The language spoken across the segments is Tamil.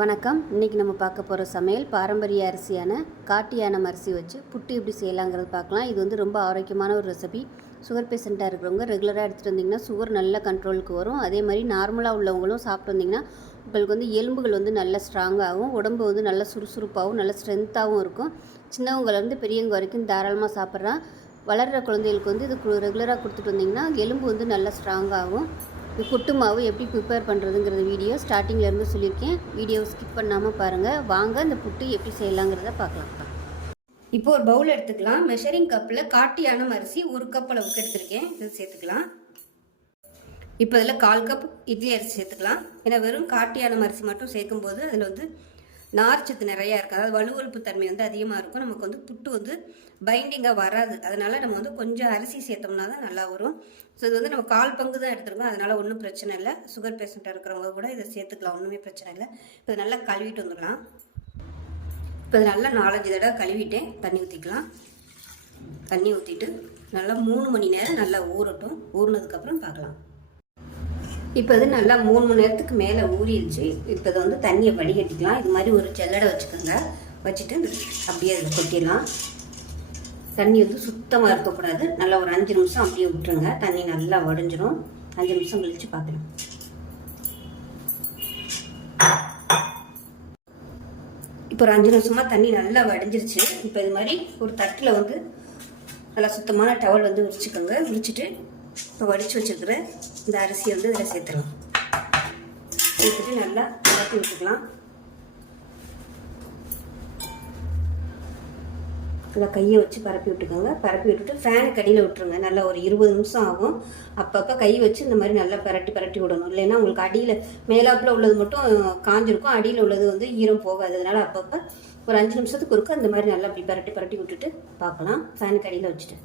வணக்கம். இன்றைக்கி நம்ம பார்க்க போகிற சமையல் பாரம்பரிய அரிசியான காட்டியானம் அரிசி வச்சு புட்டு எப்படி செய்யலாங்கிறது பார்க்கலாம். இது வந்து ரொம்ப ஆரோக்கியமான ஒரு ரெசிபி சுகர் பேஷண்ட்டாக இருக்கிறவங்க ரெகுலராக எடுத்துகிட்டு வந்தீங்கன்னா சுகர் நல்ல கண்ட்ரோலுக்கு வரும். அதே மாதிரி நார்மலாக உள்ளவங்களும் சாப்பிட்டு வந்தீங்கன்னா உங்களுக்கு வந்து எலும்புகள் வந்து நல்ல ஸ்ட்ராங்காகவும் உடம்பு வந்து நல்ல சுறுசுறுப்பாகவும் நல்ல ஸ்ட்ரென்த்தாகவும் இருக்கும். சின்னவங்கலேருந்து பெரியவங்க வரைக்கும் தாராளமாக சாப்பிட்றான் வளர்கிற குழந்தைகளுக்கு வந்து இது ரெகுலராக கொடுத்துட்டு வந்தீங்கன்னா எலும்பு வந்து நல்லா ஸ்ட்ராங்காகும் இது புட்டு மாவு எப்படி ப்ரிப்பேர் பண்ணுறதுங்கிறது வீடியோ ஸ்டார்டிங்கில் இருந்து சொல்லியிருக்கேன். வீடியோவை ஸ்கிப் பண்ணாமல் பாருங்கள் வாங்க இந்த புட்டு எப்படி செய்யலாங்கிறத பார்க்கலாம். இப்போ ஒரு பவுல் எடுத்துக்கலாம். மெஷரிங் கப்பில் காட்டியான அரிசி ஒரு கப் அளவுக்கு எடுத்திருக்கேன். இது சேர்த்துக்கலாம். இப்போ இதில் கால் கப் இட்லி அரிசி சேர்த்துக்கலாம். ஏன்னா வெறும் காட்டு யானம் அரிசி மட்டும் சேர்க்கும்போது அதில் வந்து நார்ச்சத்து நிறையா இருக்குது அதாவது வலுவழுப்பு தன்மை வந்து அதிகமாக இருக்கும். நமக்கு வந்து புட்டு வந்து பைண்டிங்காக வராது. அதனால் நம்ம வந்து கொஞ்சம் அரிசி சேர்த்தோம்னா தான் நல்லா வரும். ஸோ இது வந்து நம்ம கால் பங்கு தான் எடுத்துருக்கோம். அதனால் ஒன்றும் பிரச்சனை இல்லை. சுகர் பேஷண்ட்டாக இருக்கிறவங்க கூட இதை சேர்த்துக்கலாம். ஒன்றுமே பிரச்சனை இல்லை. இப்போ நல்லா கழுவிட்டு வந்துடலாம். இப்போ இது நல்லா நாலஞ்சு தடவை கழுவிட்டேன். தண்ணி ஊற்றிக்கலாம் தண்ணி ஊற்றிட்டு நல்லா மூணு மணி நேரம் நல்லா ஊறட்டும். ஊறினதுக்கப்புறம் பார்க்கலாம். இப்போ இது நல்லா மூணு மணி நேரத்துக்கு மேலே ஊறிடுச்சு. இப்போ இதை வந்து தண்ணியை வடிகட்டிக்கலாம். இது மாதிரி ஒரு ஜல்லடை வச்சுக்கோங்க. வச்சுட்டு அப்படியே அதில் கொட்டிடலாம். தண்ணி வந்து சுத்தமாக இருக்கக்கூடாது. நல்லா ஒரு அஞ்சு நிமிஷம் அப்படியே விட்டுருங்க. தண்ணி நல்லா வடிஞ்சிரும். அஞ்சு நிமிஷம் கழிச்சு பார்க்கலாம் இப்போ ஒரு அஞ்சு நிமிஷமாக தண்ணி நல்லா வடிஞ்சிருச்சு. இப்போ இது மாதிரி ஒரு தட்டில் வந்து நல்லா சுத்தமான டவல் வந்து விரிச்சுக்கோங்க விரிச்சிட்டு இப்போ வடித்து வச்சுருக்கிற இந்த அரிசியை வந்து இதில் சேர்த்துக்கலாம். சேர்த்துட்டு நல்லா வளர்த்து விட்டுக்கலாம். நல்லா கையை வச்சு பரப்பி விட்டுக்கோங்க. பரப்பி விட்டுட்டு ஃபேனுக்கு அடியில் விட்டுருங்க. நல்லா ஒரு இருபது நிமிஷம் ஆகும். அப்பப்போ கை வச்சு இந்த மாதிரி நல்லா பரட்டி பரட்டி விடணும். இல்லைன்னா உங்களுக்கு அடியில் மேலாப்பில் உள்ளது மட்டும் காஞ்சிருக்கும். அடியில் உள்ளது வந்து ஈரம் போகாது. அதனால் அப்பப்போ ஒரு அஞ்சு நிமிஷத்துக்கு ஒருக்க அந்த மாதிரி நல்லா அப்படி பரட்டி பரட்டி விட்டுட்டு பார்க்கலாம். ஃபேனுக்கு அடியில் வச்சுட்டு.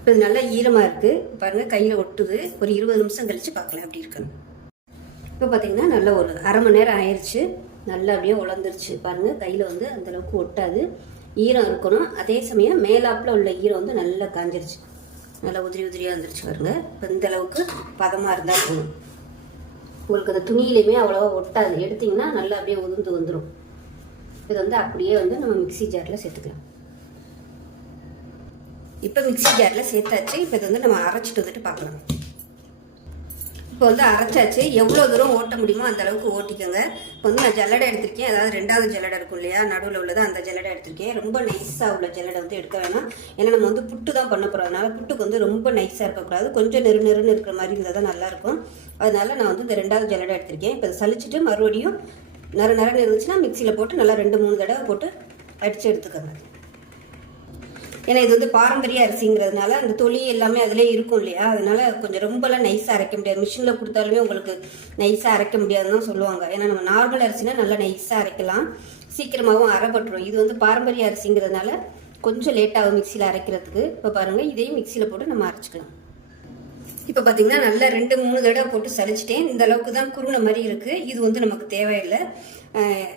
இப்போ இது நல்லா ஈரமாக இருக்குது பாருங்கள் கையில் ஒட்டுது. ஒரு இருபது நிமிஷம் கழித்து பார்க்கலாம் எப்படி இருக்கணும் இப்போ பார்த்தீங்கன்னா நல்லா ஒரு அரை மணி நேரம் ஆயிடுச்சு நல்லா அப்படியே உலர்ந்துருச்சு. பாருங்கள் கையில் வந்து அந்தளவுக்கு ஒட்டாது. ஈரம் இருக்கணும். அதே சமயம் மேலாப்பில் உள்ள ஈரம் வந்து நல்லா காஞ்சிருச்சு. நல்லா உதிரி உதிரியாக வந்துருச்சு பாருங்க. இப்போ இந்த அளவுக்கு பதமாக இருந்தால் போகணும் உங்களுக்கு அந்த துணியிலையுமே அவ்வளோவா ஒட்டாது. எடுத்திங்கன்னா நல்லா அப்படியே உதிர்ந்து வந்துடும் இது வந்து அப்படியே வந்து நம்ம மிக்சி ஜாரில் சேர்த்துக்கலாம். இப்போ மிக்சி ஜாரில் சேர்த்தாச்சு. இப்போ இது வந்து நம்ம அரைச்சிட்டு வந்துட்டு பார்க்கலாம். இப்போ வந்து அரைச்சாச்சு. எவ்வளோ தூரம் ஓட்ட முடியுமோ அந்த அளவுக்கு ஓட்டிக்கோங்க. இப்போ வந்து நான் ஜல்லடை எடுத்திருக்கேன். அதாவது ரெண்டாவது ஜல்லடை இருக்கும் இல்லையா? நடுவில் உள்ளது அந்த ஜல்லடை எடுத்திருக்கேன். ரொம்ப நைஸாக உள்ள ஜல்லடை வந்து எடுக்க வேணாம். ஏன்னா நம்ம வந்து புட்டு தான் பண்ண போகிறோம் அதனால புட்டுக்கு வந்து ரொம்ப நைஸாக இருக்கக்கூடாது. கொஞ்சம் நெரு நெருன்னு இருக்கிற மாதிரி இருந்தால் தான் நல்லாயிருக்கும். அதனால நான் வந்து இந்த ரெண்டாவது ஜல்லடை எடுத்திருக்கேன். இப்போ சளிச்சிட்டு மறுபடியும் நிற நிறன்னு இருந்துச்சுன்னா மிக்சியில் போட்டு நல்லா ரெண்டு மூணு தடவை போட்டு அடித்து எடுத்துக்கோங்க. ஏன்னா இது வந்து பாரம்பரிய அரிசிங்கிறதுனால அந்த தொலி எல்லாமே அதிலே இருக்கும் இல்லையா? அதனால கொஞ்சம் ரொம்பலாம் நைஸாக அரைக்க முடியாது. மிஷினில் கொடுத்தாலுமே உங்களுக்கு நைஸாக அரைக்க முடியாதுன்னு தான் சொல்லுவாங்க. ஏன்னா நம்ம நார்மல் அரிசினா நல்லா நைஸாக அரைக்கலாம். சீக்கிரமாகவும் அரைப்பட்டுரும் இது வந்து பாரம்பரிய அரிசிங்கிறதுனால கொஞ்சம் லேட்டாகும் மிக்சியில் அரைக்கிறதுக்கு. இப்போ பாருங்கள் இதையும் மிக்சியில் போட்டு நம்ம அரைச்சிக்கலாம். இப்போ பார்த்தீங்கன்னா நல்லா ரெண்டு மூணு தடவை போட்டு சலிச்சிட்டேன் இந்த அளவுக்கு தான் குருணை மாதிரி இருக்குது இது வந்து நமக்கு தேவையில்லை.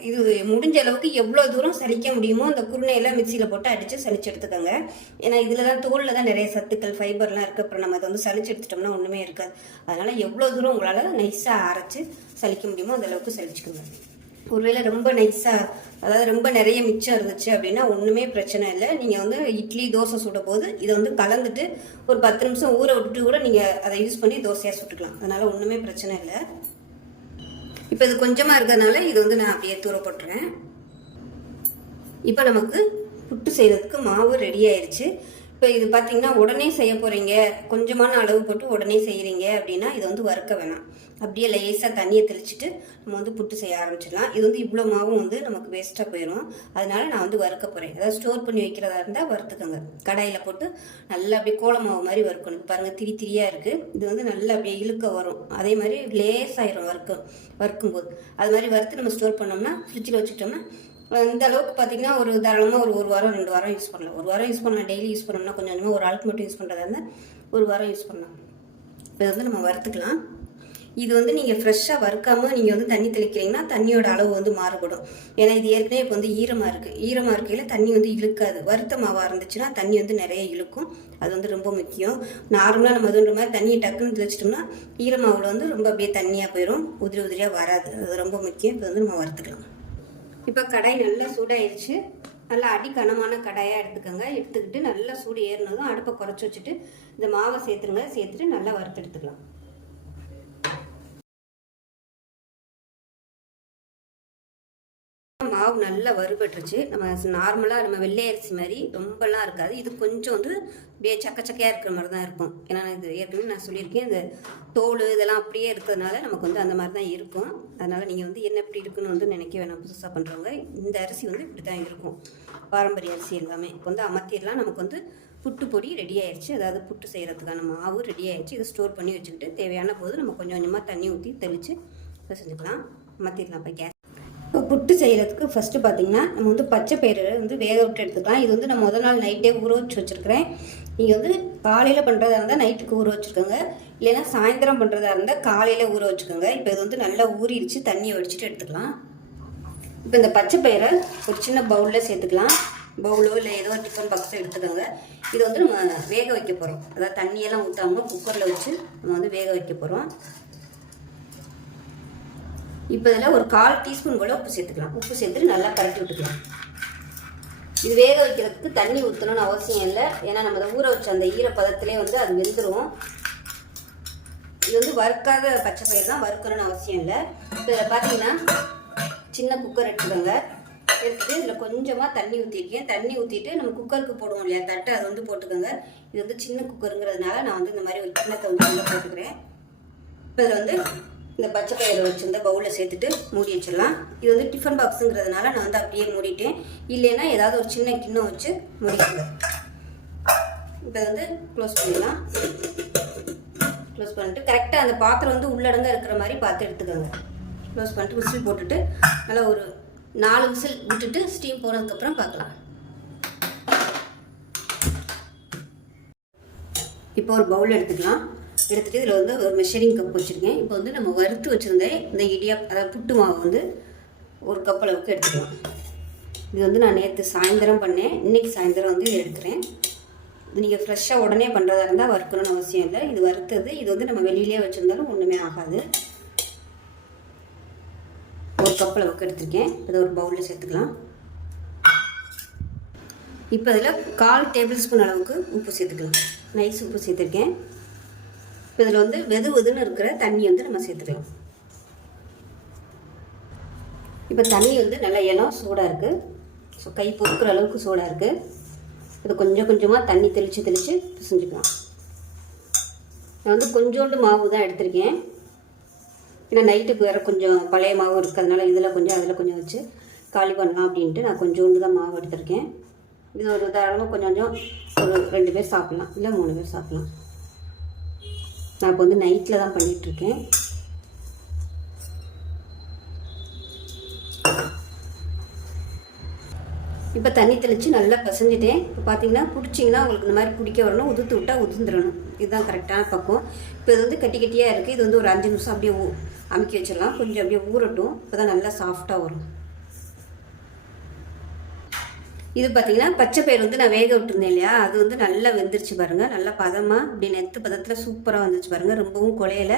இது முடிஞ்ச அளவுக்கு எவ்வளோ தூரம் சலிக்க முடியுமோ அந்த குருணையெல்லாம் மிக்சியில் போட்டு அடித்து சளிச்சு எடுத்துக்கோங்க. ஏன்னா இதில் தான் தோலில் தான் நிறைய சத்துக்கள் ஃபைபர்லாம் இருக்குது அப்புறம் நம்ம அதை வந்து சளிச்சு எடுத்துட்டோம்னா ஒன்றுமே இருக்காது. அதனால் எவ்வளோ தூரம் உங்களால் நைஸாக அரைச்சி சலிக்க முடியுமோ அந்த அளவுக்கு ஒருவேளை ரொம்ப நைஸாக அதாவது ரொம்ப நிறைய மிச்சம் இருந்துச்சு அப்படின்னா ஒன்றுமே பிரச்சனை இல்லை. நீங்கள் வந்து இட்லி தோசை சுட போது இதை வந்து கலந்துட்டு ஒரு பத்து நிமிஷம் ஊற விட்டுட்டு கூட நீங்கள் அதை யூஸ் பண்ணி தோசையாக சுட்டுக்கலாம். அதனால் ஒன்றுமே பிரச்சனை இல்லை. இப்போ இது கொஞ்சமாக இருக்கிறதுனால இது வந்து நான் அப்படியே தூர போட்டுறேன். இப்போ நமக்கு புட்டு செய்கிறதுக்கு மாவு ரெடி ஆயிடுச்சு இப்போ இது பார்த்தீங்கன்னா உடனே செய்ய போகிறீங்க கொஞ்சமான அளவு போட்டு உடனே செய்கிறீங்க அப்படின்னா இது வந்து வறுக்க வேணாம். அப்படியே லேசாக தண்ணியை தெளிச்சுட்டு நம்ம வந்து புட்டு செய்ய ஆரம்பிச்சிடலாம். இது வந்து இவ்வளோ மாவும் வந்து நமக்கு வேஸ்ட்டாக போயிடும் அதனால நான் வந்து வறுக்க போகிறேன் அதாவது ஸ்டோர் பண்ணி வைக்கிறதா இருந்தால் வறுத்துக்கோங்க. கடாயில் போட்டு நல்லா அப்படியே கோல மாவு மாதிரி வறுக்கணும். பாருங்கள் திரி திரியாக இருக்குது இது வந்து நல்லா அப்படியே இழுக்க வரும். அதே மாதிரி லேசாயிரும் வறுக்கும் வறுக்கும்போது. அது மாதிரி வறுத்து நம்ம ஸ்டோர் பண்ணோம்னா ஃப்ரிட்ஜில் வச்சுட்டோம்னா இந்த அளவுக்கு பார்த்தீங்கன்னா ஒரு தாராளமாக ஒரு ஒரு வாரம் ரெண்டு வாரம் யூஸ் பண்ணலாம். ஒரு வாரம் யூஸ் பண்ணலாம். டெய்லி யூஸ் பண்ணோம்னா கொஞ்சம் கொஞ்சமாக ஒரு ஆளுக்கு மட்டும் யூஸ் பண்ணுறதா இருந்தால் ஒரு வாரம் யூஸ் பண்ணலாம். இப்போ வந்து நம்ம வறுத்துக்கலாம். இது வந்து நீங்கள் ஃப்ரெஷ்ஷாக வறுக்காமல் நீங்கள் வந்து தண்ணி தெளிக்கிறீங்கன்னா தண்ணியோட அளவு வந்து மாறுபடும். ஏன்னா இது ஏற்கனவே இப்போ வந்து ஈரமாக இருக்குது ஈரமாக இருக்கையில் தண்ணி வந்து இழுக்காது. வறுத்த மாவாக இருந்துச்சுன்னா தண்ணி வந்து நிறைய இழுக்கும். அது வந்து ரொம்ப முக்கியம். நார்மலாக நம்ம அதுன்ற மாதிரி தண்ணியை டக்குன்னு தெளிச்சிட்டோம்னா ஈரமாவில் வந்து ரொம்ப அப்படியே தண்ணியாக போயிடும் உதிரி உதிரியாக வராது. அது ரொம்ப முக்கியம். இப்போ வந்து நம்ம வறுத்துக்கலாம். இப்போ கடாய் நல்லா சூடாயிருச்சு. நல்லா அடி கனமான கடாயாக எடுத்துக்கோங்க. எடுத்துக்கிட்டு நல்லா சூடு ஏறினதும் அடுப்பை குறைச்சி வச்சுட்டு இந்த மாவை சேர்த்துருங்க. சேர்த்துட்டு நல்லா வறுத்து எடுத்துக்கலாம். மாவு நல்லா வறுபட்டுருச்சு. நம்ம நார்மலாக நம்ம வெள்ளை அரிசி மாதிரி ரொம்பலாம் இருக்காது. இது கொஞ்சம் வந்து அப்படியே சக்க சக்கையாக இருக்கிற மாதிரி தான் இருக்கும். ஏன்னா இது ஏற்கனவே நான் சொல்லியிருக்கேன் இந்த தோல் இதெல்லாம் அப்படியே இருக்கிறதுனால நமக்கு வந்து அந்த மாதிரி தான் இருக்கும். அதனால் நீங்கள் வந்து என்ன இப்படி இருக்குன்னு வந்து நினைக்க வேணாம். புதுசாக பண்ணுறவங்க இந்த அரிசி வந்து இப்படி தான் இருக்கும். பாரம்பரிய அரிசி எல்லாமே. இப்போ வந்து அமர்த்திடலாம் நமக்கு வந்து புட்டு பொடி ரெடி ஆயிடுச்சு அதாவது புட்டு செய்கிறதுக்கான மாவு ரெடி ஆயிடுச்சு இதை ஸ்டோர் பண்ணி வச்சுக்கிட்டு தேவையான போது நம்ம கொஞ்சம் கொஞ்சமாக தண்ணி ஊற்றி தெளித்து இதை செஞ்சுக்கலாம். அமர்த்திடலாம் இப்போ கேஸ் புட்டு செய்கிறதுக்கு ஃபஸ்ட்டு பார்த்தீங்கன்னா நம்ம வந்து பச்சை பயிரை வந்து வேக விட்டு எடுத்துக்கலாம். இது வந்து நான் முதல் நாள் நைட்டே ஊற வச்சு வச்சுருக்கிறேன். நீங்கள் வந்து காலையில் பண்ணுறதா இருந்தால் நைட்டுக்கு ஊற வச்சுருக்கோங்க இல்லைன்னா சாயந்தரம் பண்ணுறதா இருந்தால் காலையில் ஊற வச்சுக்கோங்க. இப்போ இது வந்து நல்லா ஊறிடுச்சு தண்ணியை வடிச்சிட்டு எடுத்துக்கலாம். இப்போ இந்த பச்சை பயிரை ஒரு சின்ன பவுலில் சேர்த்துக்கலாம். பவுலோ இல்லை ஏதோ ஒரு டிஃபன் பாக்ஸோ எடுத்துக்கோங்க. இது வந்து நம்ம வேக வைக்க போகிறோம் அதாவது தண்ணியெல்லாம் ஊற்றாமல் குக்கரில் வச்சு நம்ம வந்து வேக வைக்க போகிறோம் இப்போ இதில் ஒரு கால் டீஸ்பூன் போல் உப்பு சேர்த்துக்கலாம். உப்பு சேர்த்துட்டு நல்லா கரட்டி விட்டுக்கலாம். இது வேக வைக்கிறதுக்கு தண்ணி ஊற்றணும்னு அவசியம் இல்லை. ஏன்னா நம்ம அதை ஊற வச்ச அந்த ஈரப்பதத்திலே வந்து அது வெந்துடும் இது வந்து வறுக்காத பச்சை பயிர் தான் வறுக்கணும்னு அவசியம் இல்லை. இப்போ இதில் பார்த்தீங்கன்னா சின்ன குக்கர் எடுத்துக்கோங்க. எடுத்துட்டு இதில் கொஞ்சமாக தண்ணி ஊற்றிருக்கேன் தண்ணி ஊற்றிட்டு நம்ம குக்கருக்கு போடுவோம் இல்லையா தட்டு அதை வந்து போட்டுக்கோங்க. இது வந்து சின்ன குக்கருங்கிறதுனால நான் வந்து இந்த மாதிரி ஒரு சின்னத்தை வந்து உள்ள போட்டுக்கிறேன். இப்போ இதில் வந்து இந்த பச்சை பயிரை வச்சுருந்த பவுலில் சேர்த்துட்டு மூடி வச்சிடலாம். இது வந்து டிஃபன் பாக்ஸுங்கிறதுனால நான் வந்து அப்படியே மூடிட்டேன். இல்லைன்னா ஏதாவது ஒரு சின்ன கிண்ணம் வச்சு மூடிக்கோங்க இப்போ வந்து க்ளோஸ் பண்ணிடலாம். க்ளோஸ் பண்ணிட்டு கரெக்டாக அந்த பாத்திரம் வந்து உள்ளடங்க இருக்கிற மாதிரி பார்த்து எடுத்துக்கோங்க. க்ளோஸ் பண்ணிட்டு விசில் போட்டுட்டு நல்லா ஒரு நாலு விசில் விட்டுட்டு ஸ்டீம் போனதுக்கப்புறம் பார்க்கலாம். இப்போ ஒரு பவுல் எடுத்துக்கலாம். எடுத்துகிட்டு இதில் வந்து ஒரு மெஷரிங் கப் வச்சுருக்கேன். இப்போ வந்து நம்ம வறுத்து வச்சுருந்தேன் இந்த இடியா அதாவது புட்டு மாவு வந்து ஒரு கப் அளவுக்கு எடுத்துக்கலாம். இது வந்து நான் நேற்று சாயந்தரம் பண்ணேன். இன்றைக்கி சாயந்தரம் வந்து இது எடுக்கிறேன். இது நீங்கள் ஃப்ரெஷ்ஷாக உடனே பண்ணுறதா இருந்தால் வறுக்கணும்னு அவசியம் இல்லை. இது வறுத்தது இது வந்து நம்ம வெளியிலே வச்சுருந்தாலும் ஒன்றுமே ஆகாது. ஒரு கப் அளவுக்கு எடுத்திருக்கேன். இதை ஒரு பவுலில் சேர்த்துக்கலாம். இப்போ இதில் கால் டேபிள் ஸ்பூன் அளவுக்கு உப்பு சேர்த்துக்கலாம். நைஸ் உப்பு சேர்த்துருக்கேன். இப்போ இதில் வந்து வெது வெதுன்னு இருக்கிற தண்ணி வந்து நம்ம சேர்த்துக்கலாம். இப்போ தண்ணி வந்து நல்லா இலம் சூடாக இருக்குது ஸோ கை பொறுக்கிற அளவுக்கு சூடாக இருக்குது இது கொஞ்சம் கொஞ்சமாக தண்ணி தெளித்து தெளித்து பிசைஞ்சுக்கலாம். நான் வந்து கொஞ்சோண்டு மாவு தான் எடுத்திருக்கேன். ஏன்னா நைட்டுக்கு வேறு கொஞ்சம் பழைய மாவு இருக்கிறதுனால இதில் கொஞ்சம் அதில் கொஞ்சம் வச்சு காலி பண்ணலாம் அப்படின்ட்டு நான் கொஞ்சோண்டு தான் மாவு எடுத்திருக்கேன். இது ஒரு தாராளமாக கொஞ்சம் கொஞ்சம் ஒரு ரெண்டு பேர் சாப்பிட்லாம். இல்லை மூணு பேர் சாப்பிட்லாம். நான் இப்போ வந்து நைட்டில் தான் பண்ணிகிட்ருக்கேன் இப்போ தண்ணி தெளித்து நல்லா பிசைஞ்சிட்டேன். இப்போ பார்த்தீங்கன்னா பிடிச்சிங்கன்னா உங்களுக்கு இந்த மாதிரி பிடிக்க வரணும். உதுத்து விட்டால் உதுந்துடணும். இதுதான் கரெக்டான பக்கம் இப்போ இது வந்து கட்டி கட்டியாக இருக்குது இது வந்து ஒரு அஞ்சு நிமிஷம் அப்படியே ஊ அமுக்கி வச்சிடலாம். கொஞ்சம் அப்படியே ஊறட்டும். இப்போ தான் நல்லா சாஃப்டாக வரும். இது பார்த்தீங்கன்னா பச்சை பயிர் வந்து நான் வேக விட்டுருந்தேன் இல்லையா? அது வந்து நல்லா வெந்துருச்சு பாருங்கள் நல்லா பதமாக இப்படி நெத்து பதத்தில் சூப்பராக வந்துருச்சு பாருங்கள் ரொம்பவும் குலையல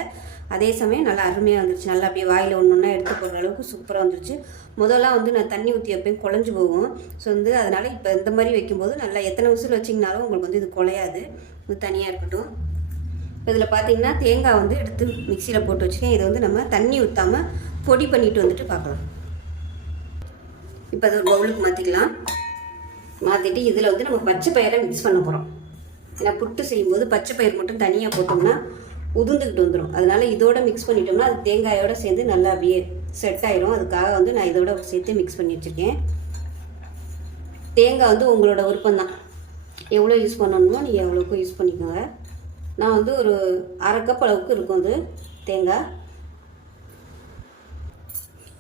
அதே சமயம் நல்லா அருமையாக வந்துருச்சு. நல்லா அப்படியே வாயில் ஒன்று ஒன்றா எடுத்து போடுற அளவுக்கு சூப்பராக வந்துருச்சு. முதல்லாம் வந்து நான் தண்ணி ஊற்றி வைப்பேன் குழஞ்சு போகும். ஸோ வந்து அதனால் இப்போ இந்த மாதிரி வைக்கும்போது நல்லா எத்தனை விசில் வச்சிங்கனாலும் உங்களுக்கு வந்து இது குலையாது இது தனியாக இருக்கட்டும். இப்போ இதில் பார்த்தீங்கன்னா தேங்காய் வந்து எடுத்து மிக்சியில் போட்டு வச்சுருக்கேன் இதை வந்து நம்ம தண்ணி ஊற்றாமல் பொடி பண்ணிட்டு வந்துட்டு பார்க்கலாம். இப்போ அதை ஒரு பவுலுக்கு மாற்றிக்கலாம் மாற்றிட்டு இதில் வந்து நம்ம பச்சை பயிரை மிக்ஸ் பண்ண போகிறோம் ஏன்னா புட்டு செய்யும்போது பச்சை பயிர் மட்டும் தனியாக போட்டோம்னா உதுந்துக்கிட்டு வந்துடும் அதனால் இதோட மிக்ஸ் பண்ணிட்டோம்னா அது தேங்காயோடு சேர்ந்து நல்லா அப்படியே செட் ஆயிரும். அதுக்காக வந்து நான் இதோட சேர்த்து மிக்ஸ் பண்ணி வச்சுருக்கேன். தேங்காய் வந்து உங்களோட விருப்பம் தான் எவ்வளோ யூஸ் பண்ணணுமோ நீங்கள் எவ்வளோக்கும் யூஸ் பண்ணிக்கோங்க. நான் வந்து ஒரு அரை கப் அளவுக்கு இருக்கும் அது தேங்காய்.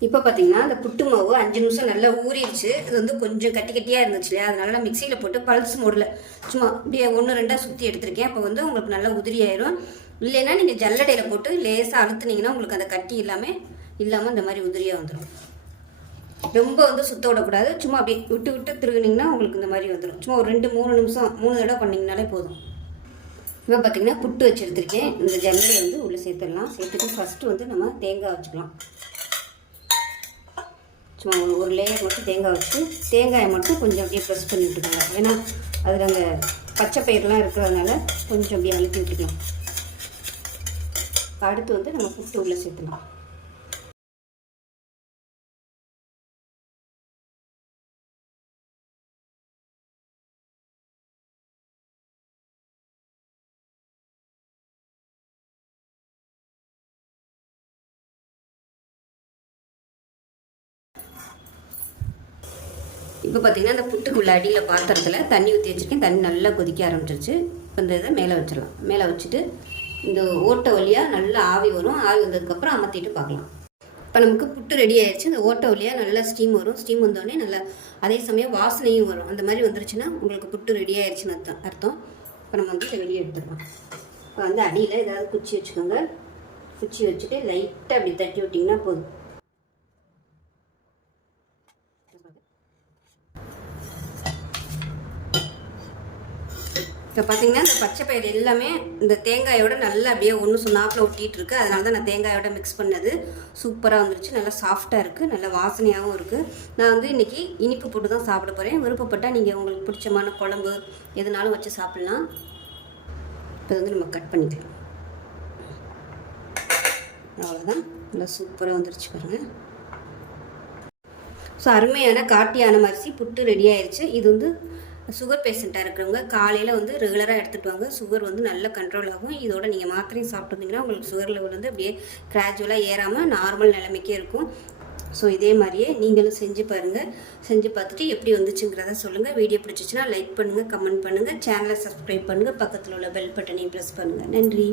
இப்போ பார்த்தீங்கன்னா அந்த புட்டு மாவு அஞ்சு நிமிஷம் நல்லா ஊறிடுச்சு. இது வந்து கொஞ்சம் கட்டி கட்டியாக இருந்துச்சு இல்லையா? அதனால நான் மிக்சியில் போட்டு பல்ஸ் மோடில். சும்மா அப்படியே ஒன்று ரெண்டாக சுற்றி எடுத்திருக்கேன். அப்போ வந்து உங்களுக்கு நல்லா உதிரி ஆயிரும். இல்லைன்னா நீங்கள் ஜல்லடையில் போட்டு லேசாக அழுத்துனீங்கன்னா உங்களுக்கு அந்த கட்டி இல்லாமல் இல்லாமல் இந்த மாதிரி உதிரியாக வந்துடும் ரொம்ப வந்து சுத்த விடக்கூடாது. சும்மா அப்படியே விட்டு விட்டு திருகுனீங்கன்னா உங்களுக்கு இந்த மாதிரி வந்துடும் சும்மா ஒரு ரெண்டு மூணு நிமிஷம் மூணு தடவை பண்ணிங்கனாலே போதும். இப்போ பார்த்தீங்கன்னா புட்டு வச்சு எடுத்திருக்கேன். இந்த ஜல்லடை வந்து உள்ளே சேர்த்துடலாம். சேர்த்துட்டு ஃபஸ்ட்டு வந்து நம்ம தேங்காய் வச்சுக்கலாம். சும்மா ஒரு- ஒரு லேயர் மட்டும் தேங்காய் வச்சு தேங்காயை மட்டும் கொஞ்சம் அப்படியே ப்ரெஸ் பண்ணி விட்டுக்கோங்க. ஏன்னா அதில் அந்த பச்சை பயிரெலாம் இருக்கிறதுனால கொஞ்சம் அப்படியே அழுத்தி விட்டுக்கலாம். அடுத்து வந்து நம்ம புட்டு உள்ளே சேர்த்துக்கலாம். இப்போ பார்த்தீங்கன்னா அந்த புட்டுக்குள்ள அடியில் பாத்திரத்தில் தண்ணி ஊற்றி வச்சுருக்கேன். தண்ணி நல்லா கொதிக்க ஆரம்பிச்சிருச்சு. இப்போ இந்த இதை மேலே வச்சிடலாம். மேலே வச்சுட்டு இந்த ஓட்டை வழியாக நல்லா ஆவி வரும். ஆவி வந்ததுக்கப்புறம் அமர்த்திட்டு பார்க்கலாம். இப்போ நமக்கு புட்டு ரெடி ஆயிடுச்சு. இந்த ஓட்டை வழியாக நல்லா ஸ்டீம் வரும். ஸ்டீம் வந்தோடனே நல்லா அதே சமயம் வாசனையும் வரும். அந்த மாதிரி வந்துருச்சுன்னா உங்களுக்கு புட்டு ரெடி ஆயிடுச்சுன்னு அர்த்தம் அர்த்தம். இப்போ நம்ம வந்து இதை வெளியே எடுத்துடலாம். இப்போ வந்து அடியில் ஏதாவது குச்சி வச்சுக்கோங்க. குச்சி வச்சுட்டு லைட்டாக அப்படி தட்டி விட்டிங்கன்னா போதும். இப்போ பார்த்தீங்கன்னா இந்த பச்சை பயிர் எல்லாமே இந்த தேங்காயோட நல்லா அப்படியே ஒன்று சுண்ணாப்பில் ஒட்டிகிட்டு இருக்கு அதனால தான் நான் தேங்காயோட மிக்ஸ் பண்ணது. சூப்பராக வந்துருச்சு. நல்லா சாஃப்டாக இருக்குது நல்லா வாசனையாகவும் இருக்குது நான் வந்து இன்றைக்கி இனிப்பு போட்டு தான் சாப்பிட போகிறேன் விருப்பப்பட்டால் நீங்கள் உங்களுக்கு பிடிச்சமான குழம்பு எதுனாலும் வச்சு சாப்பிட்லாம். இப்போ வந்து நம்ம கட் பண்ணிக்கலாம். அவ்வளோதான் நல்லா சூப்பராக வந்துருச்சு பாருங்கள் ஸோ அருமையான காட்டியான அரிசி புட்டு ரெடி ஆயிடுச்சு இது வந்து சுகர் பேஷண்ட்டாக இருக்கிறவங்க காலையில் வந்து ரெகுலராக எடுத்துகிட்டு வாங்க. சுகர் வந்து நல்ல கண்ட்ரோல் ஆகும். இதோட நீங்கள் மாத்திரையும் சாப்பிட்டு வந்தீங்கன்னா உங்களுக்கு சுகர் லெவல் வந்து அப்படியே கிராஜுவலாக ஏறாமல் நார்மல் நிலைமைக்கே இருக்கும். ஸோ இதே மாதிரியே நீங்களும் செஞ்சு பாருங்கள் செஞ்சு பார்த்துட்டு எப்படி வந்துச்சுங்கிறத சொல்லுங்கள் வீடியோ பிடிச்சிச்சின்னா லைக் பண்ணுங்கள் கமெண்ட் பண்ணுங்கள் சேனலை சப்ஸ்கிரைப் பண்ணுங்கள் பக்கத்தில் உள்ள பெல் பட்டனையும் ப்ரெஸ் பண்ணுங்கள் நன்றி.